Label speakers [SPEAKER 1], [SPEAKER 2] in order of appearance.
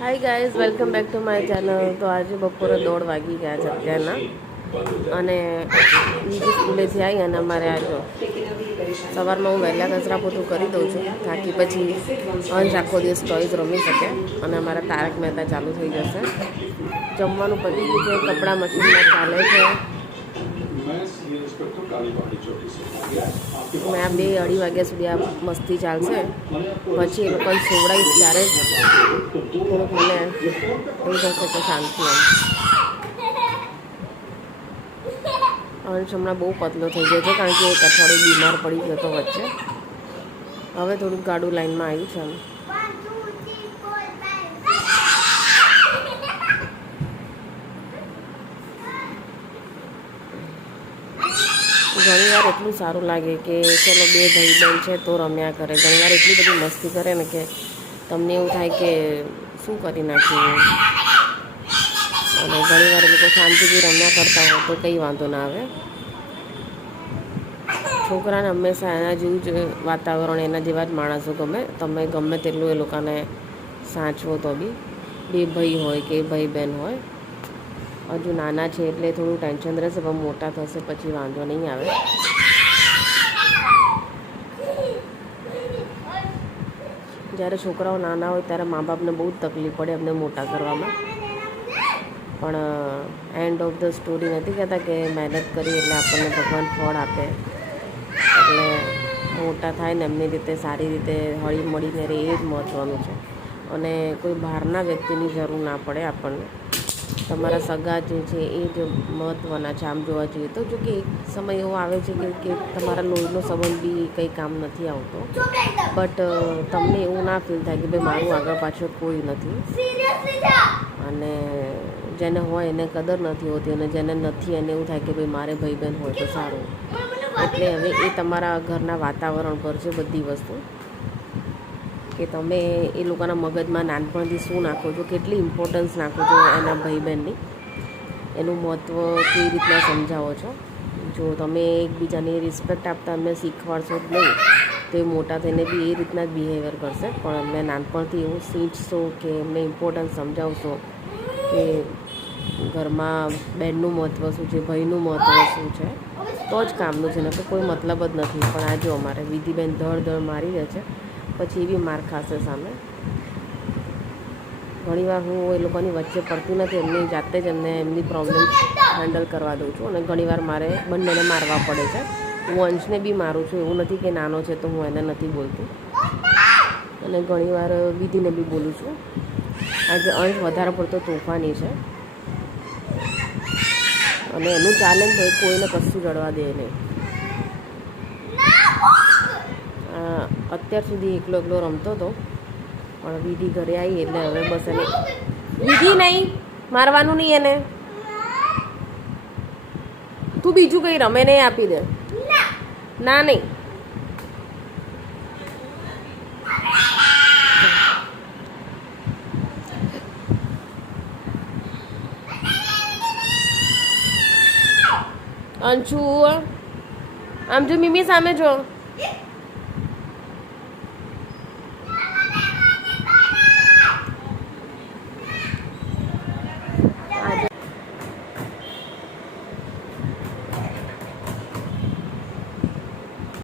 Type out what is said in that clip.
[SPEAKER 1] Hi guys welcome back to my channel તો આજે બપોરે દોઢ વાગી ગયા છે અત્યારના. અને બીજી સ્કૂલેથી આવી અને અમારે આ જો સવારમાં હું વહેલા કચરા પોતું કરી દઉં છું, તાકી પછી અંશ આખો દિવસ ટોઈઝ રમી શકે અને અમારા તારક મહેતા ચાલુ થઈ જશે. જમવાનું પતી ગયું છે, કપડાં મશીનમાં ચાલે છે. મેં આ બે અઢી વાગ્યા સુધી આ મસ્તી ચાલશે. પછી એ લોકોને સોવડાવીશ ત્યારે થોડુંક મને એવું થશે કે શાંતિ એમ. અંશ હમણાં બહુ પતલો થઈ ગયો છે, કારણ કે એક અઠવાડિયું બીમાર પડી ગયો હતો વચ્ચે. હવે થોડુંક ગાડું લાઈનમાં આવ્યું છે ઘણીવાર એટલું સારું લાગે કે ચલો બે ભાઈ બહેન છે તો રમ્યા કરે. ઘણીવાર એટલી બધી મસ્તી કરે ને કે તમને એવું થાય કે શું કરી નાખ્યું? અને ઘણીવાર એ લોકો શાંતિથી રમ્યા કરતા હોય તો કંઈ વાંધો ના આવે. છોકરાને હંમેશા એના જેવું જ વાતાવરણ, એના જેવા જ માણસો ગમે. તમે ગમે તેટલું એ લોકોને સાચવો તો બી. બે ભાઈ હોય કે ભાઈ બહેન હોય. હજુ નાના છે એટલે થોડું ટેન્શન રહેશે, પણ મોટા થશે પછી વાંધો નહીં આવે. જ્યારે છોકરાઓ નાના હોય ત્યારે મા બાપને બહુ જ તકલીફ પડે એમને મોટા કરવામાં. પણ એન્ડ ઓફ ધ સ્ટોરી નથી કહેતા કે મહેનત કરી એટલે આપણને ભગવાન ફળ આપે. એટલે મોટા થાય ને એમની રીતે સારી રીતે હળી મળીને રહે એ જ મહત્ત્વનું છે. અને કોઈ બહારના વ્યક્તિની જરૂર ના પડે આપણને. તમારા સગા જે છે એ જ મહત્ત્વના છે. આમ જોવા જઈએ તો જો કે એક સમય એવો આવે છે કે કે તમારા લોહીનો સંબંધ બી કંઈ કામ નથી આવતો. બટ તમને એવું ના ફીલ થાય કે ભાઈ મારું આગળ પાછળ કોઈ નથી. અને જેને હોય એને કદર નથી હોતી અને જેને નથી એને એવું થાય કે ભાઈ મારે ભાઈ બહેન હોય તો સારું. એટલે હવે એ તમારા ઘરના વાતાવરણ પર છે બધી વસ્તુ. કે તમે એ લોકોના મગજમાં નાનપણથી શું નાખો છો? કેટલી ઇમ્પોર્ટન્સ નાખો છો એના ભાઈ બહેનની એનું મહત્ત્વ કેવી રીતના સમજાવો છો? જો તમે એકબીજાને રિસ્પેક્ટ આપતા અમને શીખવાડશો જ નહીં, તો એ મોટા થઈને બી એ રીતના જ બિહેવિયર કરશે. પણ અમે નાનપણથી એવું શીખશો કે એમને ઇમ્પોર્ટન્સ સમજાવશો કે ઘરમાં બહેનનું મહત્ત્વ શું છે, ભાઈનું મહત્ત્વ શું છે, તો જ કામનું છે. ને કોઈ મતલબ જ નથી. પણ આ જો અમારે વિધિબેન ધડ ધડ મારી રહે છે પછી એવી માર ખાશે સામે. ઘણીવાર હું એ લોકોની વચ્ચે પડતી નથી, એમની જાતે જ એમને એમની પ્રોબ્લેમ હેન્ડલ કરવા દઉં છું અને ઘણીવાર મારે બંનેને મારવા પડે છે. હું અંશને બી મારું છું, એવું નથી કે નાનો છે તો હું એને નથી બોલતી. અને ઘણીવાર વિધિને બી બોલું છું. આજે અંશ વધારે પડતો તોફાની છે. અને એનું ચાલે તો કોઈને કશું જડવા દે નહીં આ અત્યાર સુધી એકલો એકલો રમતો હતો. પણ વિધિ ઘરે આવી એટલે હવે બસ એને વિધિ નહીં, મારવાનું નહીં એને. તું બીજું કંઈ રમે નહીં આપી દે. ના નહીં. અંશુ, આમ જો, મીમી સામે જો.